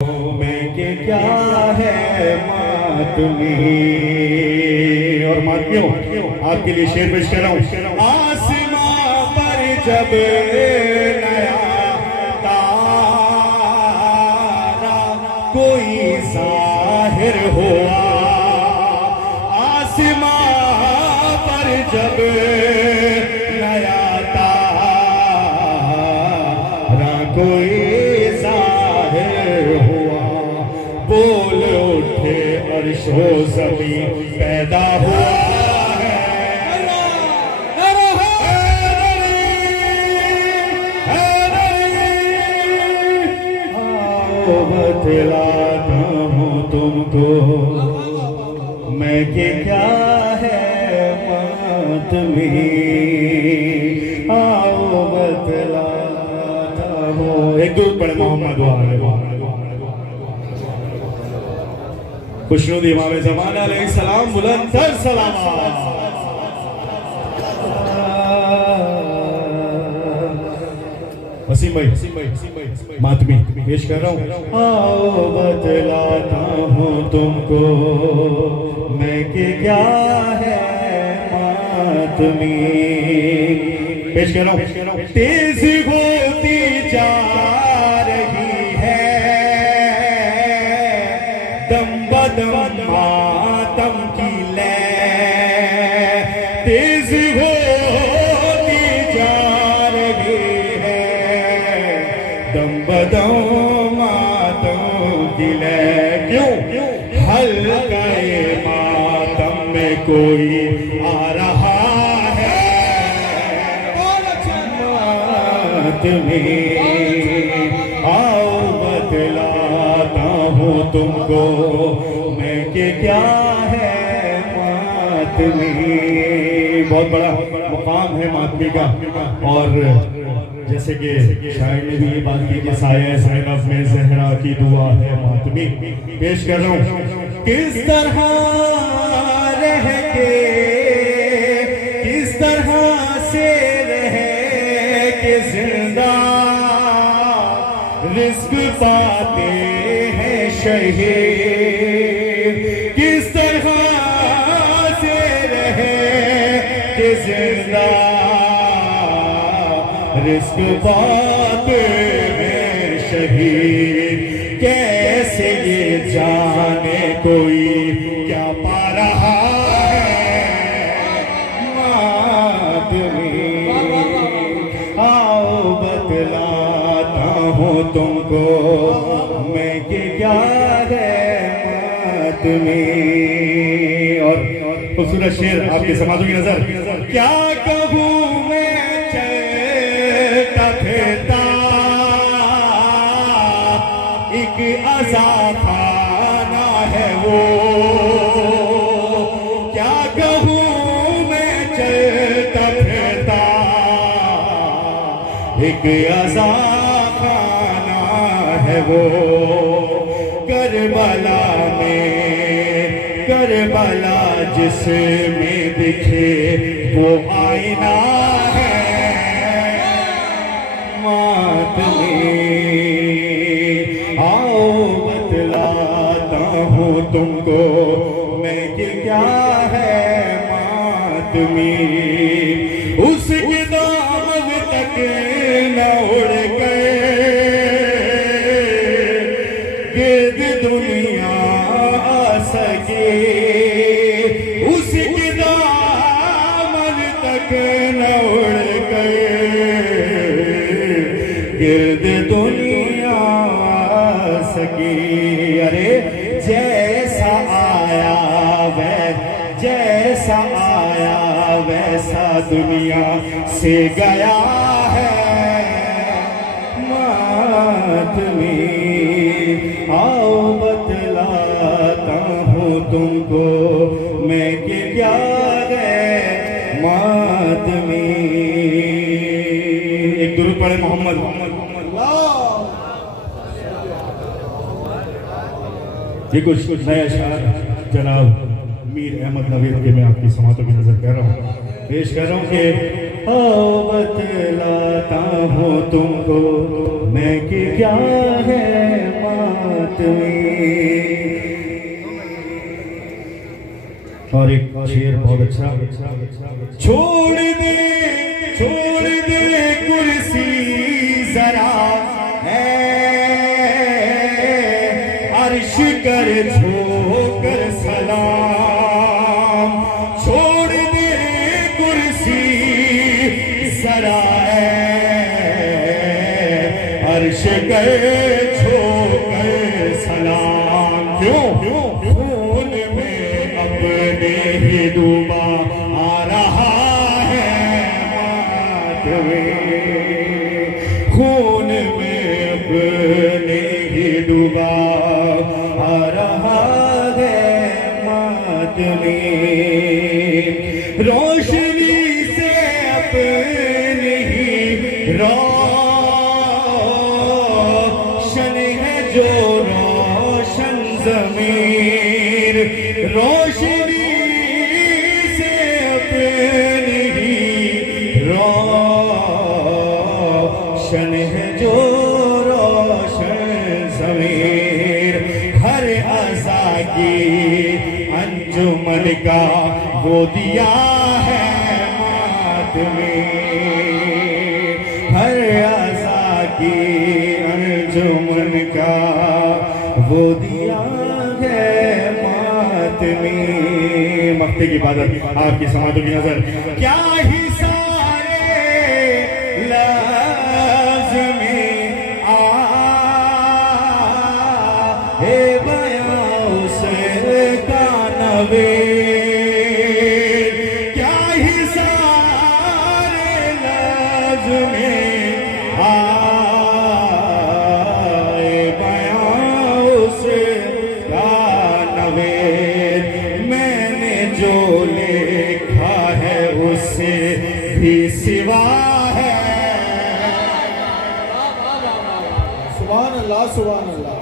में के क्या है मातमी। और मातमियों आपके लिए शेर पेश कर रहा हूँ। आसमां पर जब नया तारा कोई ज़ाहिर हुआ, आसमां पर जब नया तारा कोई बोल उठे अर्शो ज़मीन पैदा हुआ है। आओ बतलाता हूँ तुमको मैं कि क्या है मातमी। आओ बतलाता हूँ। एक दूर पढ़े मोहम्मद वाले खुशनुद इमाम ज़माना अलैहिस्सलाम बुलंदतर सलावत। वसीम भाई मातमी पेश कर रहा हूँ। आओ बतलाता हूँ तुमको मैं कि क्या है मातमी। पेश कर रहा हूँ। तेज होती जा रही है दम बदम मातम की लय, तेज होती जा रही है दम बदम मातम की लय। क्यों हल्का ये मातम में कोई आ रहा है मातमी। आओ बतलाता हूँ तुमको मैं कि क्या है मातमी। बहुत बड़ा मुकाम है मातमी का। और जैसे कि शायर ने भी ये बात की कि साया ज़ैनब में ज़हरा की दुआ है मातमी। पेश कर रहा हूँ। किस तरह रह के किस तरह से रह के जिंदा रिस्क पाते हैं शहीद। किस तरह से रहे कि जिंदा रिस्क पाते हैं शहीद। कैसे ये जाने कोई क्या पा रहा है मातमी। आओ बतलाता हूँ तुमको मैं कि क्या है मातमी। और खूबसूरत शेर आपके समाजों की नजर। क्या कहूँ मैं चलता फिरता एक अज़ाखाना है वो। क्या कहूँ मैं चलता फिरता एक अज़ाखाना है वो। करबला में करबला जिसमें दिखे वो आईना है मातमी। आओ बतलाता हूँ तुमको मैं कि क्या है मातमी। उसके दामन तक न उड़ गए गिर्द दुनिया आ सके। उसके दामन तक न उड़ गए गिर्द दुनिया आ सके। अरे जैसा आया वैसा दुनिया से गया है मातमी। आओ बतलाता हूँ तुमको मैं कि क्या है मातमी। एक दुरूद पढ़े मोहम्मद। ये कुछ नया शायर जनाब मीर अहमद नवीद के मैं आपकी समातों की नजर कर रहा हूँ। पेश कर रहा हूँ कि बतलाता हूँ तुमको मैं कि क्या है मातमी। और एक शेर बहुत अच्छा, छोड़ दे कुर्सी जरा है अर्श कर झोकर सलाम, छोड़ दे कुर्सी जरा है अर्श कर झोकर सलाम। क्यों खून में अपने ही डूबा आ रहा है मातमी, खून में अपने ही डूबा आ रहा है मातमी। रोशनी से अपनी ही रोशन है जो रोशन ज़मीर, रोशनी से अपनी ही रोशन है जो रोशन ज़मीर। हर अज़ा की अंजुमन का वो दिया है मातमी, हर अज़ा की अंजुमन का वो दिया है मातमी। मक्ते की इबादत आपकी समातों की नजर, क्या ही सारे लफ्ज़ में आए बयां उसका नवीर, क्या ही सारे लफ्ज़ में आए बयां उसका नवीर। मैंने जो लिखा है उससे भी सिवा है। सुभान अल्लाह सुभान अल्लाह।